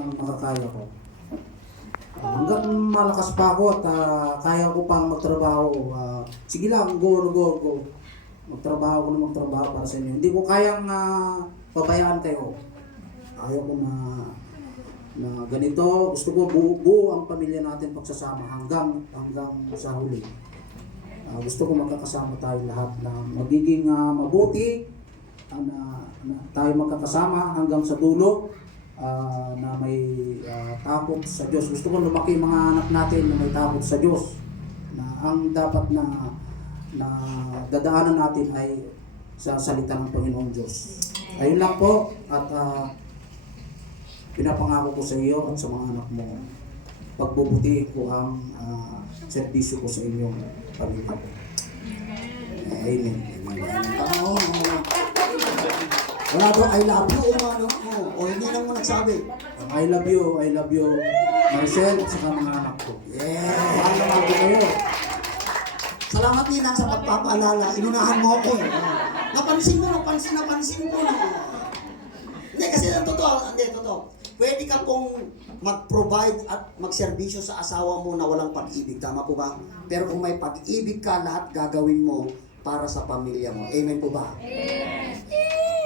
ang makakaya ko. Hanggang malakas pa ako at kaya ko pang magtrabaho, sige lang, go. Magtrabaho ko na magtrabaho para sa inyo. Hindi ko kayang pabayaan kayo. Ayaw ko na ganito. Gusto ko buo ang pamilya natin pagsasama hanggang sa huli. Gusto ko magkakasama tayo lahat na magiging mabuti, na tayo magkakasama hanggang sa dulo, na may takot sa Diyos. Gusto ko lumaki mga anak natin na may takot sa Diyos, na ang dapat na dadaanan natin ay sa salita ng Panginoong Diyos. Ayun lang po, at pinapangako ko sa iyo at sa mga anak mo, pagbubutihin ko ang serbisyo ko sa inyong pamilya. Amen. Oo. Wala daw, I love you, ano? O hindi lang mo nagsabi. I love you, Maricel, at sa mga anak ko. Yeah. Mahal na mahal ko kayo. Salamat Ninang sa pagpapaalala. Inunahan mo ako eh. Napansin ko na. Hindi, kasi totoo. Pwede ka pong mag-provide at mag-serbisyo sa asawa mo na walang pag-ibig. Tama po ba? Pero kung may pag-ibig ka, lahat gagawin mo para sa pamilya mo. Amen po ba? Amen.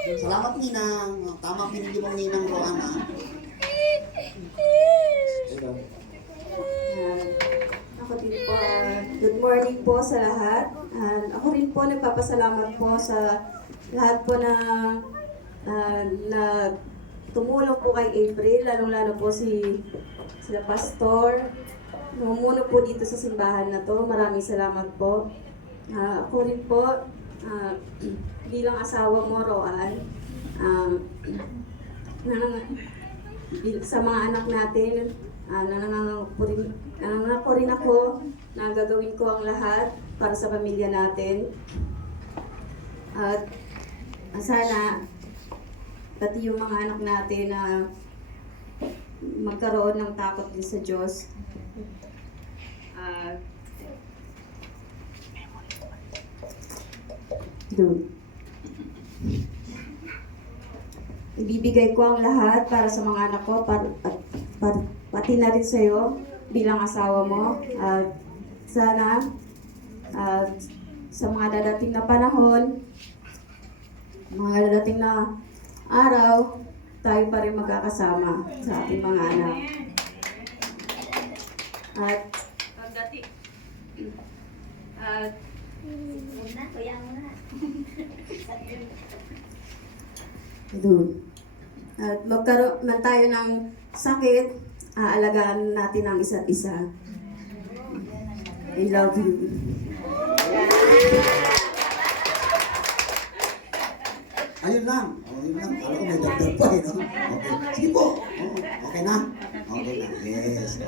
Salamat Ninang. Tama pinili mong Ninang Roana. Ako din po, good morning po sa lahat. And ako rin po nagpapasalamat po sa lahat po na tumulong po kay April, lalong-lalo po sila pastor. Numuno po dito sa simbahan na to. Maraming salamat po. Ako rin po, bilang asawa mo, Roan, sa mga anak natin, nanangako rin ako na gagawin ko ang lahat para sa pamilya natin. At sana pati yung mga anak natin na magkaroon ng takot din sa Diyos. Ibibigay ko ang lahat para sa mga anak ko, pati na rin sa iyo bilang asawa mo. Sana sa mga dadating na panahon, mga dadating na araw, tayo pa rin magkakasama sa ating mga anak. At magkaroon man tayo ng sakit, aalagaan natin ang isa't isa. I love you. Ayun lang. Kala ko may dagdag pa eh, no? Okay. Sige po. Okay na? Okay na. Yes.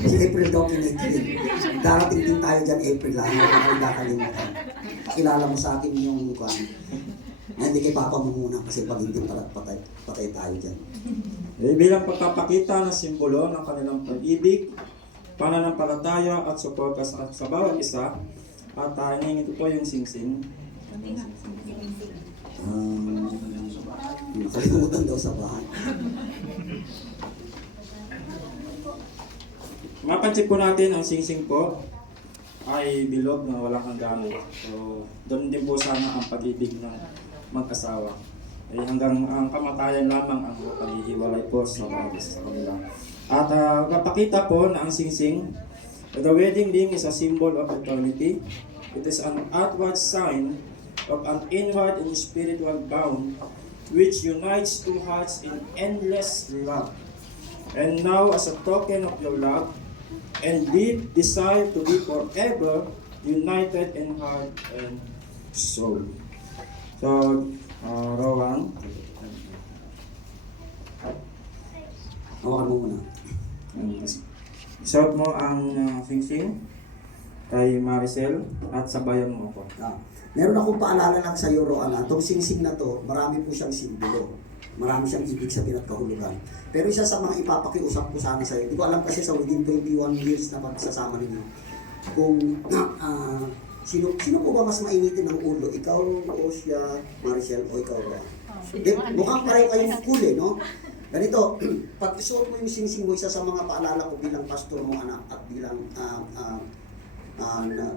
Si April daw kinikilig. Darating din tayo dyan, April lang. Hindi ko kakalimutan. Pakilala mo sa akin yung mukha. Hindi kay Papa mo muna kasi pag hindi patay tayo dyan. Bilang pagpapakita ng simbolo ng kanilang pag-ibig, pananampalataya at suporta sa bawat isa, at hingin ko po yung singsing. Nakalimutan daw sa bahay. Mapansin po natin ang singsing po ay bilog na walang hangganan. So, doon din po sana ang pag-ibig ng mag-asawa. Hanggang ang kamatayan lamang ang paghihiwalay po sa kanila. At mapakita po na ang singsing, the wedding ring is a symbol of eternity. It is an outward sign of an inward and spiritual bond which unites two hearts in endless love. And now, as a token of your love and deep desire to be forever united in heart and soul. So, Rowan. Hawakan mo muna. Shout mo ang singsing kay Maricel at sabayan mo ko. Meron akong paalala lang sa iyo, Roan. Itong singsing na to, marami po siyang simbolo. Marami siyang ibig sabihin at kahulugan. Pero isa sa mga ipapakiusap ko sana sa iyo, hindi ko alam kasi sa within 21 years na pagsasama ninyo, kung sino po ba mas mainitin ng ulo? Ikaw o siya, Maricel, o ikaw, Roan? Mukhang pareho kayong cool eh, no? Ganito, pag isuot mo yung singsing mo, isa sa mga paalala ko bilang pastor mo anak at bilang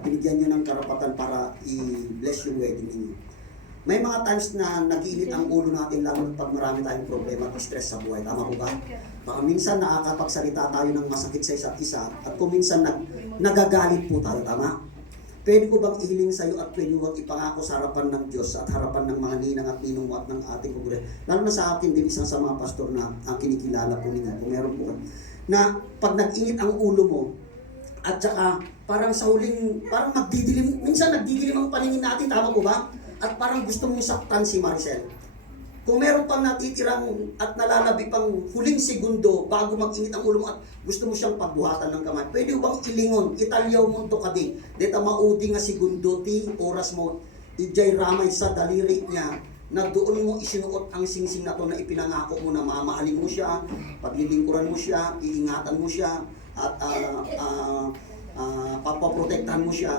binigyan nyo ng karapatan para i-bless yung wedding ninyo. May mga times na nag-iinit ang ulo natin lalo pag marami tayong problema at stress sa buhay. Tama po ba? Baka minsan nakakapagsalita tayo ng masakit sa isa't isa at kung minsan nagagalit po tayo. Tama? Pwede ko bang ihiling sa iyo at pwede mo ipangako sa harapan ng Diyos at harapan ng mga ninang at ninong mo at ng ating kongreso. Lalo na sa akin din, isang sa mga pastor na ang kinikilala po ninyo, kung meron po, na pag nag-init ang ulo mo, at saka parang sa huling, parang magdidilim, minsan nagdidilim ang paningin natin, tama po ba? At parang gusto mong saktan si Maricel. Kung meron pang natitirang at nalalabi pang huling segundo bago mag-init ang ulo mo at gusto mo siyang pagbuhatan ng kamay, pwede bang ilingon, italyaw mo to kadi, deta maudi nga segundo ti oras mo, ijay ramay sa daliri niya, na doon mo isinuot ang singsing na to na ipinangako mo na mamahalin mo siya, paglilingkuran mo siya, iingatan mo siya, at papaprotektahan mo siya,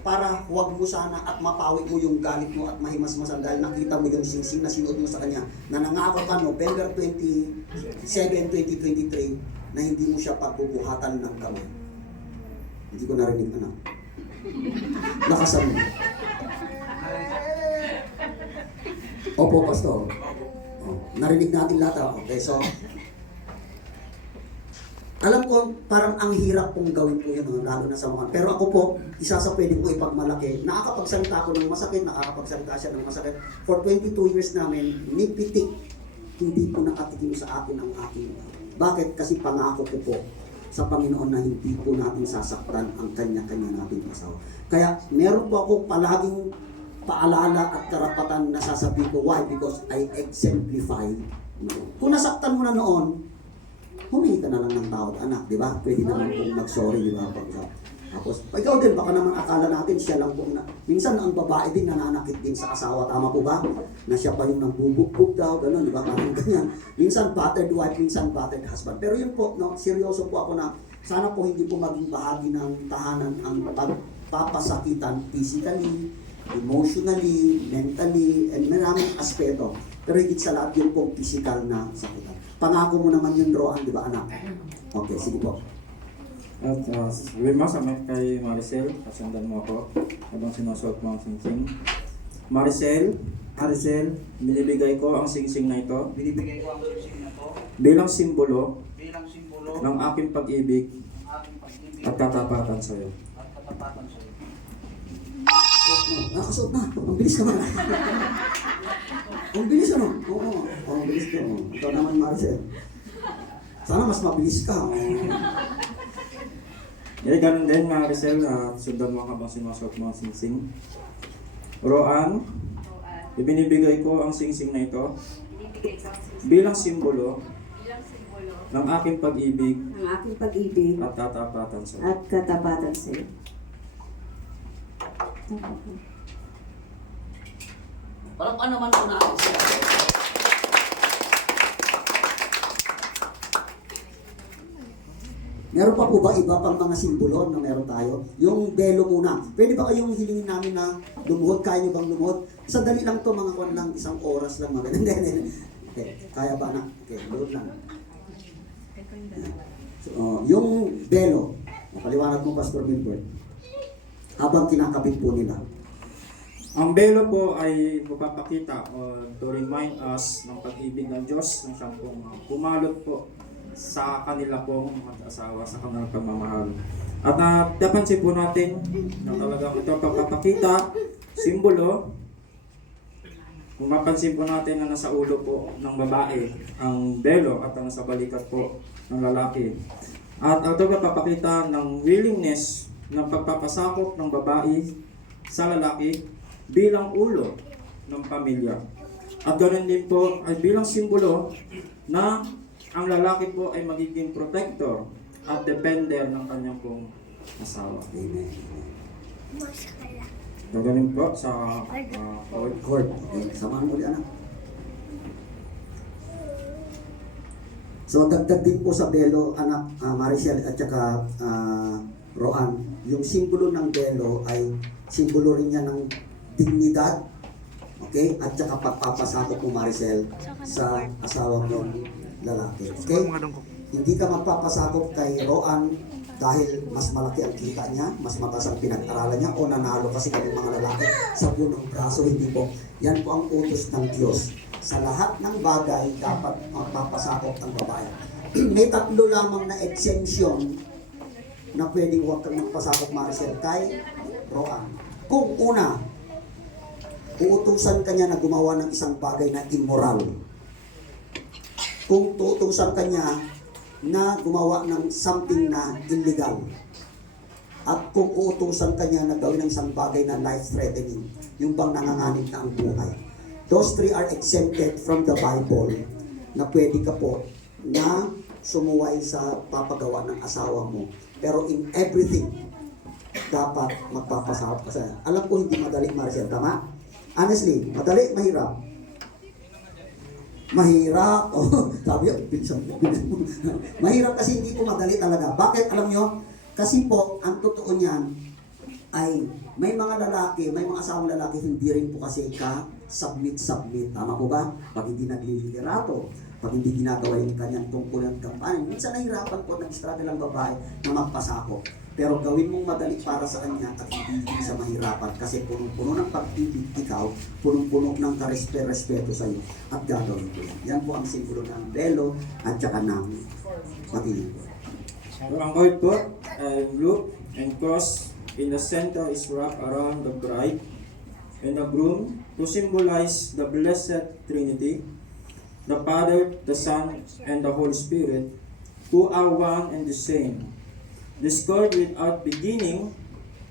para huwag mo sana at mapawi mo yung galit mo at mahimasmasan dahil nakita mo yung singsing na sinuot mo sa kanya na nangako ka November 27, 2023 na hindi mo siya pagbubuhatan ng kamay. Hindi ko narinig anak. Lakasan mo. Opo, pastor. Oh, narinig natin lahat. Okay, so alam ko, parang ang hirap pong gawin po yun, lalo na sa mga. Pero ako po, isa sa pwede ko ipagmalaki. Nakakapagsalita ko ng masakit, nakakapagsalita siya ng masakit. For 22 years namin, nipitik, hindi po nakatikim sa atin ang aking. Bakit? Kasi pangako ko po sa Panginoon na hindi po natin sasaktan ang kanya-kanya nating asawa. Kaya meron po ako palaging paalala at karapatan na sasabihin ko. Why? Because I exemplify. Kung nasaktan mo na noon, humingi ka na lang ng tawad, anak, di ba? Pwede naman pong mag-sorry, di ba? Tapos, ikaw din, baka naman akala natin siya lang po na, minsan ang babae din nananakit din sa asawa, tama po ba? Na siya pa yung nangbubugbog daw, gano'n, di ba? Parang ganyan. Minsan battered wife, minsan battered husband. Pero yun po, no, seryoso po ako na, sana po hindi po maging bahagi ng tahanan ang pagpapasakitan physically, emotionally, mentally, and maraming aspeto. Pero higit sa lahat yun po, physical na sakitan. Pangako mo naman yung Roan, di ba anak? Okay, sige po. At sabi mo sa kay Maricel, kasundan mo ako habang sinusuot mo ang singsing. Maricel, binibigay ko ang singsing na ito Binibigay ko ang singsing na to bilang simbolo bilang simbolo ng aking pag-ibig aking pag-ibig at katapatan sa iyo. at katapatan sa iyo. Nakasuot na. Ang bilis naman. Ang bilis ano? Oo. Ang bilis ko. Ikaw naman, Maricel. Sana mas mabilis ka. Ganun din, Maricel, sundan mo habang sinusuot mo ang singsing. Roan, ibinibigay ko ang singsing na ito bilang simbolo ng aking pag-ibig Ang aking pag-ibig at katapatan sa iyo. at katapatan sa iyo. Parang pa naman po natin siya. Meron pa po ba iba pang mga simbolo na meron tayo? Yung belo muna. Pwede ba kayong hilingin namin na lumuhod? Kaya nyo bang lumuhod? Sandali lang to, mga kwan lang, isang oras lang. Hindi. Okay, kaya ba na? Okay, lumuhod lang. So, yung belo, napaliwanag mo, Pastor Milford, habang kinakabit po nila. Ang belo po ay magpapakita to remind us ng pag-ibig ng Diyos na siyang pong pumalot po sa kanila pong mga asawa, sa kanilang pagmamahal. At napansin po natin na talagang ito pagpapakita, simbolo, kung mapansin po natin na nasa ulo po ng babae ang belo at nasa balikat po ng lalaki. At ito pagpapakita ng willingness ng pagpapasakop ng babae sa lalaki bilang ulo ng pamilya. At ganoon din po ay bilang simbolo na ang lalaki po ay magiging protector at defender ng kanyang pong asawa. Amen. Ganoon po sa Court. Okay, samahan mo ulit, anak. So, dagdag din po sa belo, anak, Maricel at saka Roan, yung simbolo ng belo ay simbolo rin niya ng dignidad. Okay? At saka pagpapasakop mo, Maricel, sa asawa mong lalaki. Okay? Hindi ka magpapasakop kay Roan dahil mas malaki ang kita niya, mas mataas ang pinag-aralan niya, o nanalo kasi kami mga lalaki sa punong braso. Hindi po. Yan po ang utos ng Diyos. Sa lahat ng bagay, dapat magpapasakop ang babae. May 3 lamang na exemption na pwedeng huwag kang magpasakop, Maricel, kay Roan. Kung una, uutusan ka niya na gumawa ng isang bagay na immoral. Kung tuutusan ka niya na gumawa ng something na illegal. At kung uutusan ka niya na gawin ng isang bagay na life-threatening, yung bang nanganganib na ang buhay. Those 3 are exempted from the Bible na pwede ka po na sumuway sa papagawa ng asawa mo. Pero in everything, dapat magpapasakop ka sa. Alam ko hindi madali, Maricel, tama? Honestly, madali, mahirap. Mahirap. Oh, sabi niya, bilisan mo. Mahirap kasi hindi po madali talaga. Bakit? Alam niyo? Kasi po, ang totoo niyan ay may mga lalaki, may mga asawang lalaki hindi rin po kasi submit. Tama po ba? Pag hindi nagliliderato, pag hindi ginagawa yung kanyang tungkulan at kampanan, minsan nahihirapan po, nag-struggle ang babae na magpasako. Pero gawin mong madali para sa kanya at hindi sa mahirapan kasi punong-puno ng pag-ibig ikaw, punong-puno ng respeto sa iyo at gagawin ko yan. Yan po ang simbolo ng belo at saka ng pag-ibig. So, ang cord po ay blue and cross in the center is wrapped around the bride and the groom to symbolize the Blessed Trinity, the Father, the Son, and the Holy Spirit, who are one and the same. This cord without beginning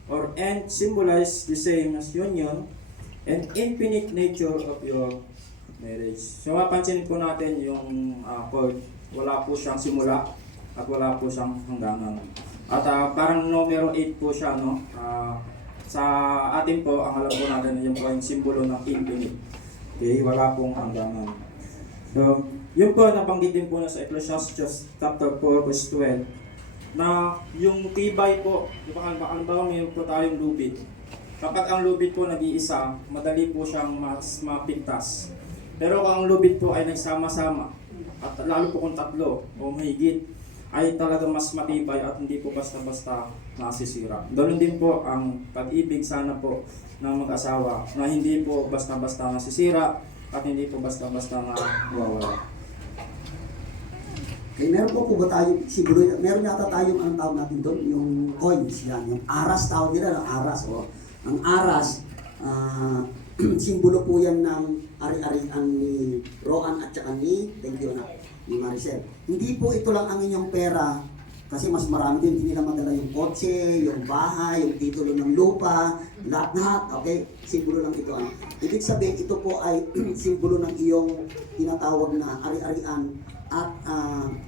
or end symbolize the same as union and infinite nature of your marriage. So mapansin po natin yung cord, wala po siyang simula at wala po siyang hangganan. At parang numero 8 po siya, no? Sa atin po, ang alam po natin yun po yung simbolo ng infinite. Okay, wala pong hangganan. So, yun po, nabanggit din po na sa Ecclesiastes chapter 4 verse 12 na yung tibay po, di ba, halimbawa mayroon po tayong lubid. Kapag ang lubid po nag-iisa, madali po siyang mas mapintas. Pero kung ang lubid po ay nagsama-sama, at lalo po kung 3 o mahigit, ay talaga mas matibay at hindi po basta-basta nasisira. Ganoon din po ang pag-ibig sana po ng mag-asawa na hindi po basta-basta nasisira at hindi po basta-basta nawawala. Okay, meron po ba tayo, siguro, meron yata tayong anong tawag natin doon, yung coins yan, yung aras tawag nila, aras. Oh. Ang aras, simbolo po yan ng ari-arian ni Roan at saka ni Maricel. Hindi po ito lang ang inyong pera, kasi mas marami din, hindi nila madala yung kotse, yung bahay, yung titulo ng lupa, lahat-lahat, okay? Simbolo lang ito. Ibig sabihin, ito po ay simbolo ng iyong tinatawag na ari-arian at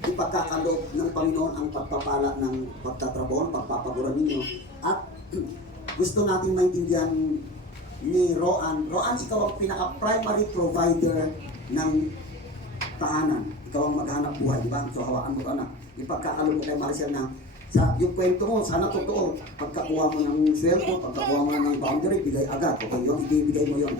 ipagkakaloob ng Panginoon ang pagpapala ng pagtatrabaho, pagpapaguran ninyo. At gusto natin maintindihan ni Roan. Roan, ikaw ang pinaka-primary provider ng tahanan. Ikaw ang maghanap buhay, di ba? So, hawakan mo ito na. Ipagkakaloob mo kay Maricel na sa yung kwento mo, sana totoo. Pagkakuha mo ng sweldo, pagkakuha mo ng boundary, bigay agad. Okay, yung ibibigay mo yun.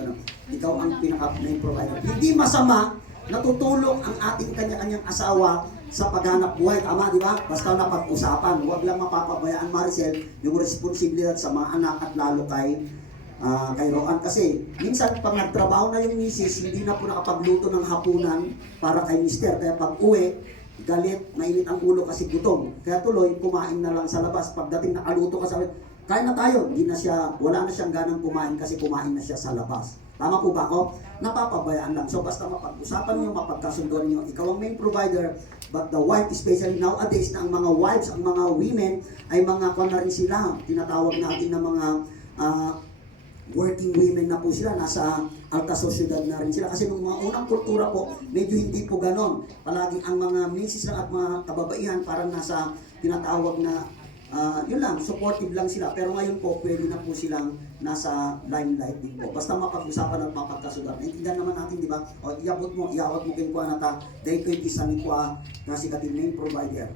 Ikaw ang pinaka-main provider. Hindi masama natutulong ang ating kanya-kanyang asawa sa paghanap buhay. Tama, di ba? Basta napag-usapan. Huwag lang mapapabayaan, Maricel, yung responsibilidad sa mga anak at lalo kay Roan. Kasi minsan pag nagtrabaho na yung misis, hindi na po nakapagluto ng hapunan para kay mister. Kaya pag uwi, galit, mainit ang ulo kasi gutom. Kaya tuloy, kumain na lang sa labas. Pagdating nakaluto ka sa kain na tayo. Wala na siyang ganang kumain kasi kumain na siya sa labas. Tama po ba ako? Napapabayaan lang. So basta mapag-usapan niyo, mapagkasunduan niyo. Ikaw ang main provider, but the wife, especially nowadays na ang mga wives, ang mga women, ay mga na rin sila. Tinatawag natin na mga working women na po sila. Nasa alta sosyedad na rin sila. Kasi nung mga unang kultura po, medyo hindi po ganon. Palagi ang mga misis lang at mga kababaihan parang nasa tinatawag na yun lang, supportive lang sila. Pero ngayon po, pwede na po silang nasa limelight din po. Basta mapag-usapan at mapagkasudan. Naintindihan naman natin, di ba? O, iabot mo kayo kuha na ta. Dahil ko yung isa ni kuha kasi kating main provider.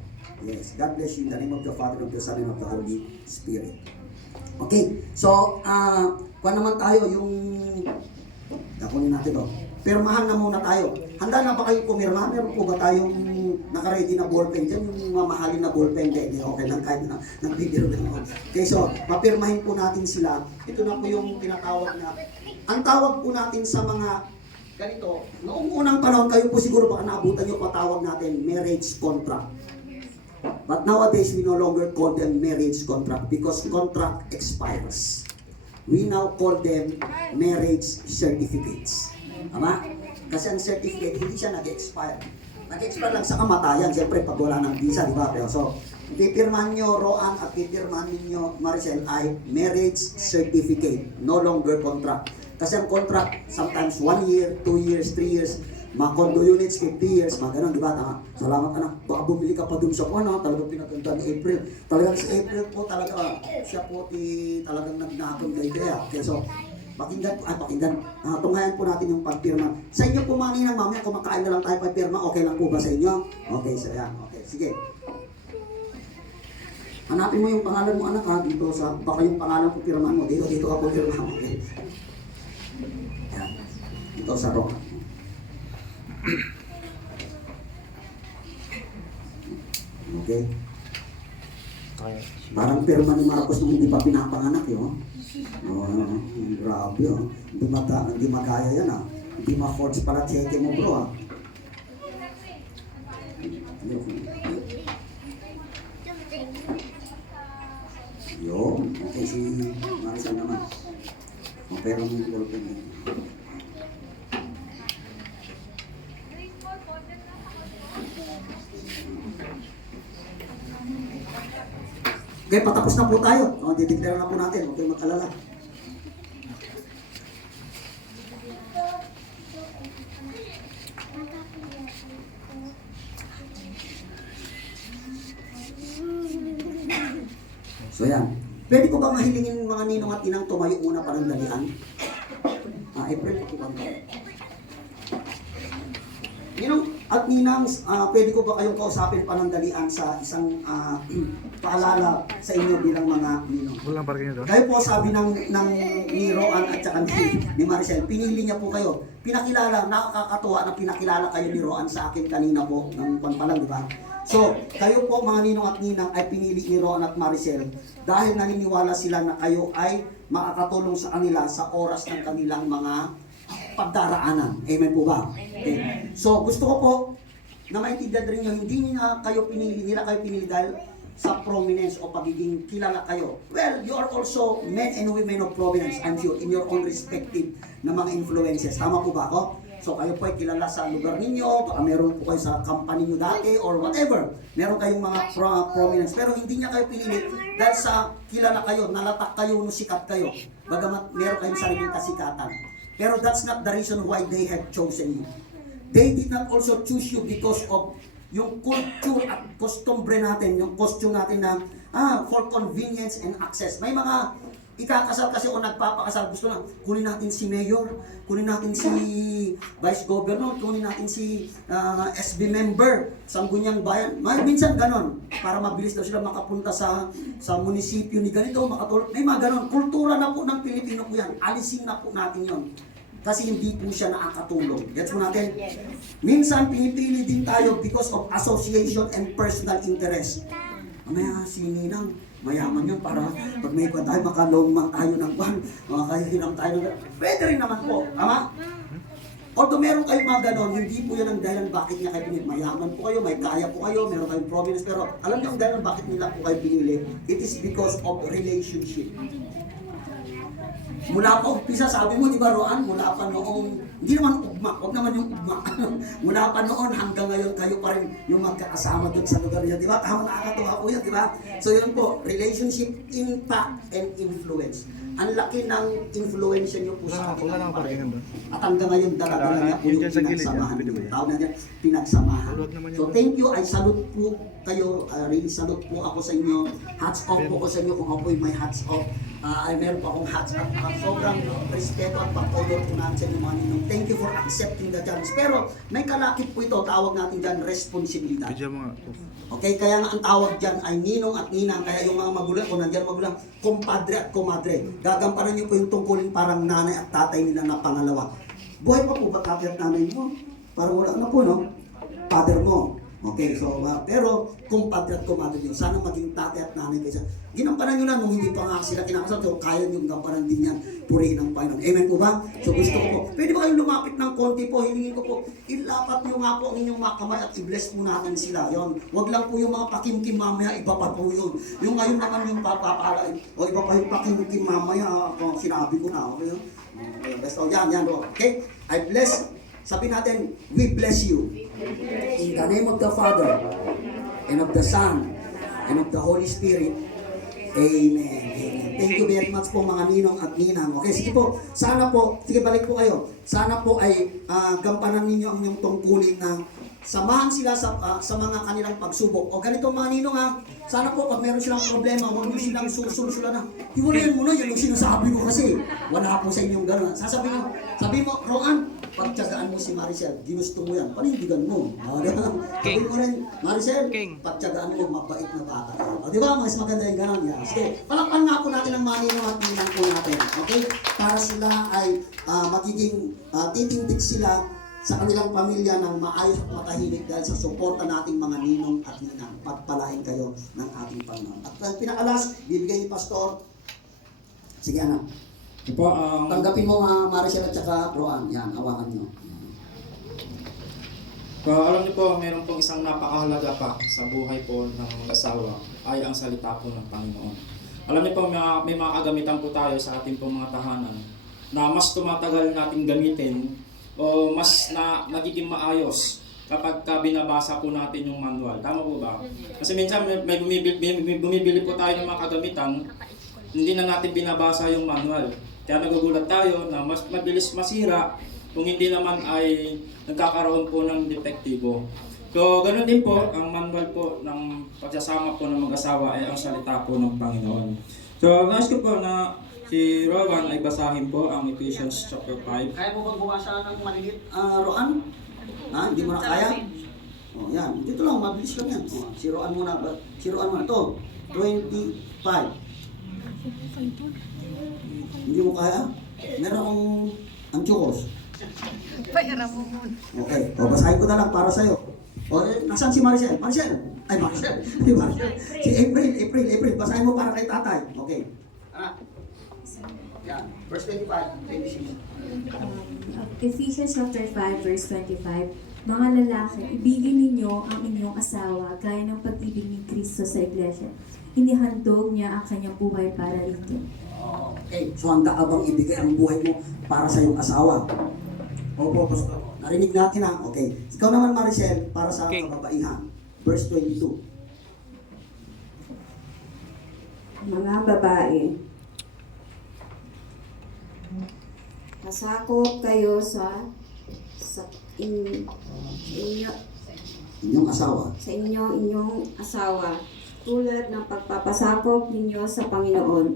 Yes, God bless you in the name of the Father, of the Son, and of the Holy Spirit. Okay, so, kuha naman tayo yung Kunin natin to. Pirmahan na muna tayo. Handa na ba kayo pumirma? Meron po ba tayong naka-ready na ballpen dyan? Yung mamahalin na ballpen, hindi, okay lang, kahit na nagbibiro lang ako. Okay, so, papirmahin po natin sila. Ito na po yung tinatawag na, ang tawag po natin sa mga ganito, noong unang panahon, kayo po siguro baka naabutan nyo patawag natin, marriage contract. But nowadays, we no longer call them marriage contract because contract expires. We now call them marriage certificates. Tama? Kasi ang certificate, hindi siya nag-expire. Nag-expire lang sa kamatayan, siyempre pag wala ng visa, di ba? Pero so, pipirmahan nyo, Roan, at pipirmahan ninyo, Maricel, ay marriage certificate, no longer contract. Kasi ang contract, sometimes 1 year, 2 years, 3 years, mga condo units, 50 years, mga ganun, di ba? Tama? Salamat anak. Baka bumili ka pa dun sa ano, talagang pinaganda ni April. Talagang si April po talaga, siya po talagang nagnakon kay Kaya. Okay, so, pakinggan tungayan po natin yung pagpirma. Sa inyo po mga ninang, mamaya kumakain na lang tayo pagpirma, okay lang po ba sa inyo? Okay, so yan. Okay, sige. Hanapin mo yung pangalan mo anak ha, dito sa, baka yung pangalan po pirmahan mo, dito ka po pirmahan mo. Okay. Yan. Dito sa rock. Okay. Parang pirma ni Marcos nung hindi pa pinapanganak yun. Grabe oh. Hindi magaya yan ah. Hindi ma-forge pala cheque mo bro ah. Yun. Okay si Marisa naman. O pero mo yung ballpen niya. Okay, patapos na po tayo. Dideclare na po natin. Huwag kayong mag-alala. So yan. Pwede ko ba mahilingin mga ninong at inang tumayo muna panandalian? April, po ba? Ninong at ninang, pwede ko ba kayong kausapin panandalian sa isang paalala sa inyo bilang mga ninong? Walang parking ito. Kayo po sabi ni Roan at saka ni Maricel, pinili niya po kayo. Pinakilala, nakakatuwa na pinakilala kayo ni Roan sa akin kanina po, ng pampalang, di ba? So, kayo po mga ninong at ninang ay pinili ni Roan at Maricel dahil naniniwala sila na kayo ay makakatulong sa kanila sa oras ng kanilang mga pagdaraanan. Amen po ba? Okay. So, gusto ko po na maintindihan rin nyo, hindi nila kayo pinili dahil sa prominence o pagiging kilala kayo. Well, you are also men and women of prominence, I'm sure, in your own respective na mga influences. Tama po ba ako? So, kayo po ay kilala sa lugar ninyo, baka meron po kayo sa company nyo dati, or whatever. Meron kayong mga prominence. Pero hindi niya kayo pinili dahil sa kilala kayo, nalatak kayo, sikat kayo. Bagamat meron kayong sariling kasikatan. Pero that's not the reason why they have chosen you. They did not also choose you because of yung culture at costumbre natin, yung costume natin na for convenience and access. May mga ikakasal kasi o nagpapakasal, gusto na kunin natin si mayor, kunin natin si vice governor, kunin natin si SB member, Sangguniang Bayan. Minsan ganon, para mabilis daw sila makapunta sa munisipyo ni ganito, makatulog. May mga ganon. Kultura na po ng Pilipino po yan. Alisin na po natin yon. Kasi hindi po siya nakakatulong. Gets mo natin? Minsan pinipili din tayo because of association and personal interest. Mamaya si Ninang, mayaman yun para pag may kwan tayo, makalongmang tayo ng kwan, makakahiram tayo ng pwede rin naman po. Tama? Although meron kayong mga ganon, hindi po yan ang dahilan bakit niya kayo pinili. Mayaman po kayo, may kaya po kayo, meron kayong prominence, pero alam niyo ang dahilan bakit nila po kayo pinili? It is because of relationship. Mula pa umpisa, sabi mo, di ba Roan, mula pa noong, hindi naman ugma, huwag naman yung ugma. Mula pa noon hanggang ngayon, kayo pa rin yung magkakasama doon sa lugar niya, di ba? Tama, nakakatuwa po yan, di ba? So yun po, relationship, impact, and influence. Ang laki ng influensya niyo po sa ating mga pareho. At hanggang ngayon, dala-dala niya po yung pinagsamahan. Tawag na niya, pinagsamahan. So thank you, I salute po kayo, really salute po ako sa inyo. Hats off po ko sa inyo kung ako may hats off. Ay meron po akong hats off. Sobrang respeto at pag-honor po namin sa inyo mga ninong. Thank you for accepting the challenge. Pero may kalakip po ito, tawag natin dyan, responsibilidad. Okay, kaya nga ang tawag dyan ay ninong at ninang. Kaya yung mga magulang, kung nandiyan magulang, kumpadre at kumadre. Gagampanan niyo po yung tungkulin parang nanay at tatay nila na pangalawa. Buhay pa po ba tatay at nanay mo? Parang wala na po, no? Father mo. Okay, so, pero kung padre at kumadre nyo, sana maging tatay at nanay kayo. Ginampanan nyo na nung hindi pa nga sila kinakasal, so kaya nyo gampanan din yan, purihin ng Panginoon. Amen po ba? So gusto ko po, pwede ba kayong lumapit ng konti po, hilingin ko po, ilapat nyo nga po ang inyong mga kamay at i-bless po natin sila. Yon. Wag lang po yung mga pakimkim mamaya, iba pa po yun. Yung ngayon naman yung papapalain, o iba pa yung pakimkim mamaya, sinabi ko na, okay yun? Okay, best of yan, okay? I bless. Sabi natin, we bless you. In the name of the Father, and of the Son, and of the Holy Spirit. Amen. Amen. Thank you very much po mga ninong at ninang. Okay, sige po. Sana po, sige balik po kayo. Sana po ay gampanan ninyo ang inyong tungkulin na samahan sila sa mga kanilang pagsubok. O ganito mga ninong ha, sana po pag meron silang problema, huwag nyo silang susulan na. Hiwalayan mo na, yan yung sinasabi ko kasi. Wala po sa inyong gano'n. Sabi mo, Roan, pagtyagaan mo si Maricel, ginusto mo yan, panindigan mo. Sabi mo rin, Maricel, pagtyagaan mo, mabait na bata. O di ba, mas maganda yung gano'n. Yeah. Sige, palakpan nga po natin ang mga ninong at ninang po natin. Okay? Para sila ay magiging titindig sila sa kanilang pamilya ng maayos at matahimik dahil sa suporta nating mga ninong at ninang. Pagpalain kayo ng ating Panginoon. At ang pinakalas, bibigay ni Pastor. Sige anak. Ito po ang Tanggapin mo Maricel at saka Roan. Yan, hawakan nyo. alam niyo po, meron pong isang napakahalaga pa sa buhay po ng mag-asawa ay ang salita po ng Panginoon. Alam niyo po, may mga kagamitan po tayo sa ating pong mga tahanan na mas tumatagal nating gamitin o mas nagiging maayos kapag binabasa po natin yung manual. Tama po ba? Kasi minsan may bumibili po tayo ng mga kagamitan, hindi na natin binabasa yung manual. Kaya nagugulat tayo na mas mabilis masira kung hindi naman ay nagkakaroon po ng depektibo. So, ganoon din po, ang manual po ng pagsasama po ng mag-asawa ay ang salita po ng Panginoon. So, nais ko po na si Rowan ay basahin po ang Ephesians chapter 5. Kaya mo bang bumasa ng maliit, Roan? Hindi mo na kaya? O, yan. Dito lang, mabilis lang yan. O, si Roan muna. Si Roan muna. Ito, 25. Hindi mo kaya? Meron akong anchokos. Okay. O, basahin ko na lang para sa'yo. O, nasaan si Maricel? Maricel! Ay, Maricel. Si April. Basahin mo para kay tatay. Okay. Yan. Verse 25, 26. Ephesians chapter 5 verse 25. Mga lalaki, ibigin ninyo ang inyong asawa gaya ng pag-ibig ni Kristo sa iglesia. Inihandog niya ang kanyang buhay para rito. Okay. So, handa ka bang ibigay ang buhay mo para sa iyong asawa? Opo, Pastor. Narinig natin ha? Okay. Ikaw naman, Maricel, para sa kababaihan. Verse 22. Mga babae, pasakop kayo sa Inyong asawa. inyong asawa tulad ng pagpapasakop ninyo sa Panginoon.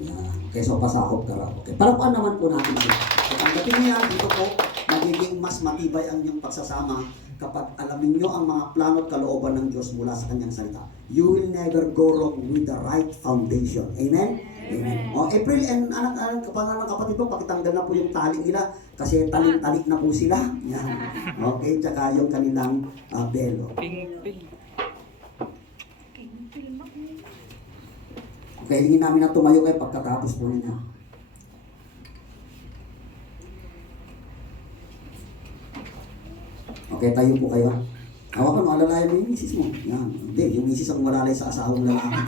Ayan. Okay, so pasakop ka raw. Okay. Palakpan naman po natin ito. So, tanggapin niyo yan, dito po, magiging mas matibay ang inyong pagsasama kapag alamin nyo ang mga plano at kalooban ng Diyos mula sa kanyang salita. You will never go wrong with the right foundation. Amen? Amen. O, April and anak kapatid po, pakitanggal na po yung tali nila kasi talik-talik na po sila. Yan. Okay, tsaka yung kanilang belo. Okay, hingin namin na tumayo kayo pagkatapos po ninyo. Okay, tayo po kayo. Hawakan mo, alalayan mo yung misis mo. Yan. Hindi, yung misis ang malalay sa asawang lalaki.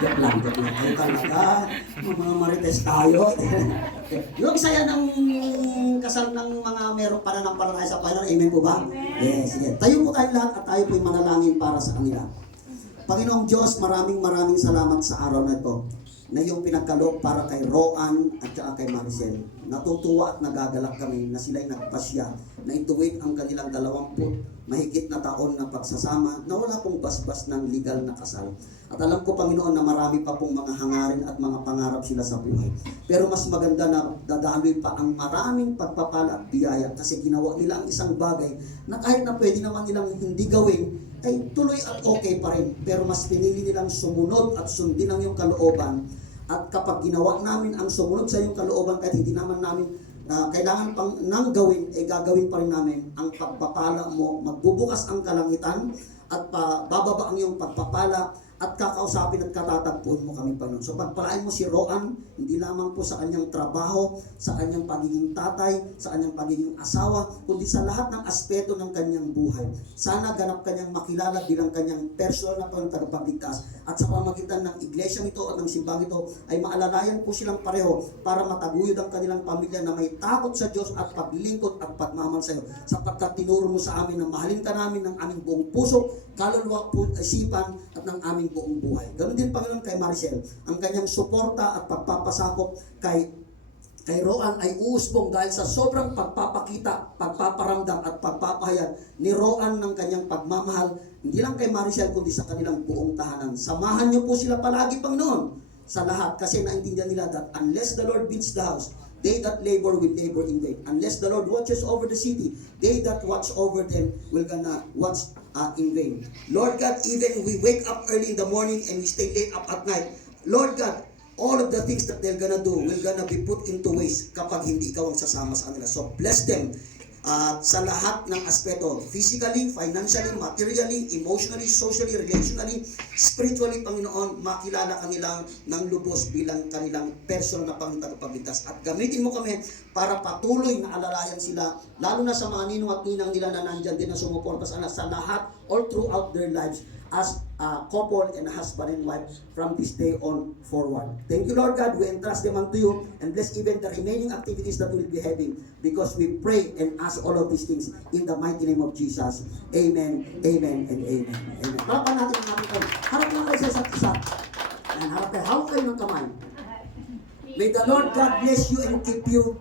Joke lang. Kayo talaga. Mga marites tayo. Okay. Yung saya ng kasal ng mga merong pananampalataya sa Panginoon. Amen po ba? Yes, sige. Tayo po tayo lahat at tayo po yung manalangin para sa kanila. Panginoong Diyos, maraming salamat sa araw na ito na iyong pinagkaloob para kay Roan at saka kay Maricel. Natutuwa at nagagalak kami na sila'y nagpasya na ituwid ang kanilang 20 mahigit na taon na pagsasama na wala pong basbas ng legal na kasal. At alam ko, Panginoon, na marami pa pong mga hangarin at mga pangarap sila sa buhay. Pero mas maganda na dadaloy pa ang maraming pagpapala at biyaya kasi ginawa nila ang isang bagay na kahit na pwede naman nilang hindi gawin, ay tuloy at okay pa rin. Pero mas pinili nilang sumunod at sundin ang iyong kalooban. At kapag ginawa namin ang sumunod sa iyong kalooban kahit hindi naman namin kailangan pang nang gawin, gagawin pa rin namin ang pagpapala mo. Magbubukas ang kalangitan at bababa ang iyong pagpapala at kakausapin at katatagpuin mo kami, Panginoon. So pagpalain mo si Roan, hindi lamang po sa kanyang trabaho, sa kanyang pagiging tatay, sa kanyang pagiging asawa, kundi sa lahat ng aspeto ng kanyang buhay. Sana ganap kanyang makilala bilang kanyang personal na tagapagligtas. At sa pamagitan ng iglesia nito at ng simbang ito, ay maalalayan po silang pareho para mataguyod ang kanilang pamilya na may takot sa Diyos at paglingkod at pagmamahal sa iyo. Sapagkat tinuro mo sa amin na mahalin ka namin ng aming buong puso, kaluluwa, isipan at ng aming buong buhay. Ganon din, Panginoon, kay Maricel. Ang kanyang suporta at pagpapasakop kay Roan ay uusbong dahil sa sobrang pagpapakita, pagpaparamdam at pagpapahayag ni Roan ng kanyang pagmamahal, hindi lang kay Maricel kundi sa kanilang buong tahanan. Samahan niyo po sila palagi, Panginoon, sa lahat, kasi naintindihan nila that unless the Lord builds the house, they that labor will labor in vain. Unless the Lord watches over the city, they that watch over them will gonna watch in vain. Lord God, even we wake up early in the morning and we stay late up at night, Lord God, all of the things that they're gonna do will gonna be put into waste kapag hindi ikaw ang sasama sa kanila. So bless them sa lahat ng aspeto, physically, financially, materially, emotionally, socially, relationally, spiritually, Panginoon, makilala kanilang ng lubos bilang kanilang personal na pangtagpagligtas. At gamitin mo kami para patuloy na alalayan sila, lalo na sa mga ninong at ninang nila na nandyan din na sumuporta sa lahat, all throughout their lives, as a couple and husband and wife from this day on forward. Thank you, Lord God. We entrust them unto you and bless even the remaining activities that we'll be having, because we pray and ask all of these things in the mighty name of Jesus. Amen, amen, and amen. Amen. Harapan natin ang ating kayo. Harap lang kayo sa isa't isa. Ayan, harap kayo. Hawak kayo ng kamay. May the Lord God bless you and keep you.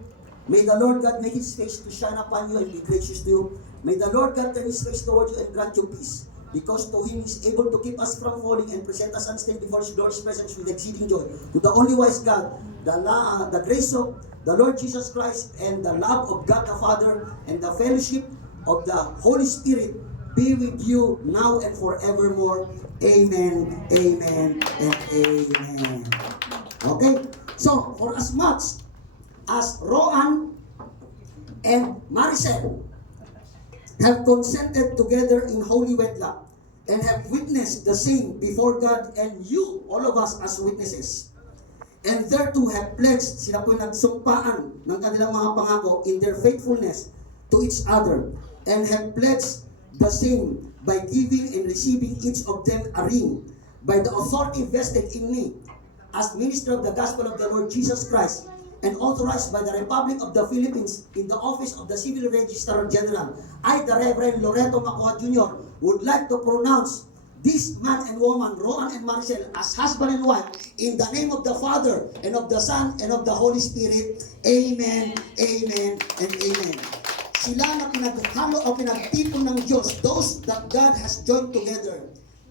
May the Lord God make His face to shine upon you and be gracious to you. May the Lord God turn His face towards you and grant you peace. Because to Him is able to keep us from falling and present us unstained before His glorious presence with exceeding joy. To the only wise God, the grace of the Lord Jesus Christ and the love of God the Father and the fellowship of the Holy Spirit be with you now and forevermore. Amen, amen, and amen. Okay, so for as much as Roan and Maricel have consented together in holy wedlock and have witnessed the same before God and you, all of us as witnesses, and thereto have pledged, sila po nagsumpaan ng kanilang mga pangako in their faithfulness to each other, and have pledged the same by giving and receiving each of them a ring by the authority vested in me as minister of the gospel of the Lord Jesus Christ, and authorized by the Republic of the Philippines in the office of the Civil Registrar General, I, the Reverend Loreto Macoa Jr., would like to pronounce this man and woman, Roan and Maricel, as husband and wife, in the name of the Father, and of the Son, and of the Holy Spirit. Amen, amen, and amen. Sila na pinaghalo o pinagtipon ng Diyos, those that God has joined together,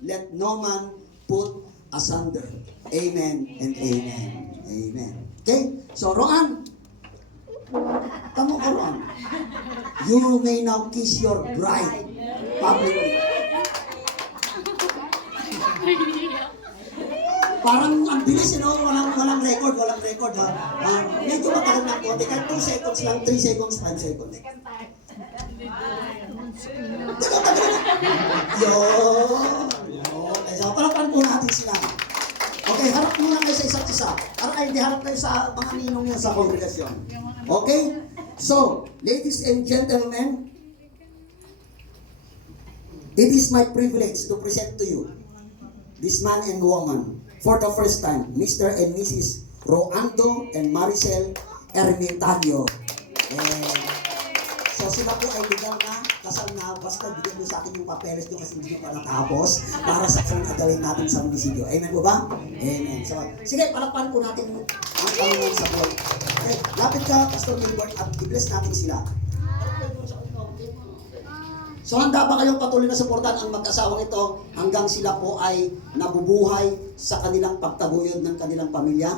let no man put asunder. Amen, and amen. Amen. Okay? So, Roan, tamo ka, Roan. You may now kiss your bride publicly. Parang ang bilis, walang record, ha? Medyo matagal na konti, kahit 2 seconds lang, 3 seconds, 5 seconds. Okay, so palapan po natin sila. Okay, harap muna kayo sa isa't isa. Harap kayo sa mga ninong yan sa kongregasyon. Okay? So, ladies and gentlemen, it is my privilege to present to you this man and woman for the first time, Mr. and Mrs. Roando and Maricel Ermitaño. So sila po ay legal na, kasal na, basta bigyan mo sa akin yung papeles nyo kasi hindi pa natapos para sa adalin natin sa munisipyo. Amen po ba? Amen. So, sige, palakpan po natin ang Panginoon sa buhay. Okay, lapit ka, Pastor Gilbert, at i-bless natin sila. So handa ba kayong patuloy na suportahan ang mag-asawang ito hanggang sila po ay nabubuhay sa kanilang pagtaguyod ng kanilang pamilya?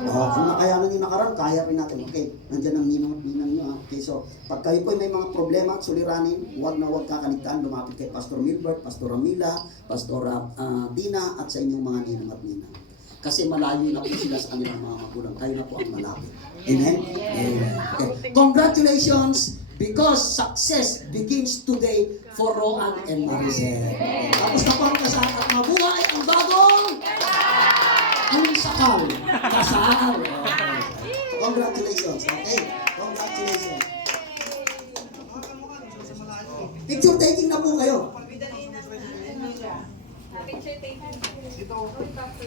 Kung nakayanan nyo nakaraan, kaya rin natin. Okay, nandiyan ang ninang nyo. Okay, so pag kayo po may mga problema at suliranin, huwag kakaligtaan, lumapit kay Pastor Milbert, Pastor Ramila, Pastor Dina, at sa inyong mga ninang at ninang. Kasi malayo na po sila sa kanilang mga magulang. Kayo na po ang malapit. Amen? Amen. Okay. Congratulations because success begins today for Roan and Maricel. Tapos na po ang kasal at mabuhay ang bagong anong sakal? Kasal. Okay. Congratulations. Okay. Congratulations. Picture taking na po kayo.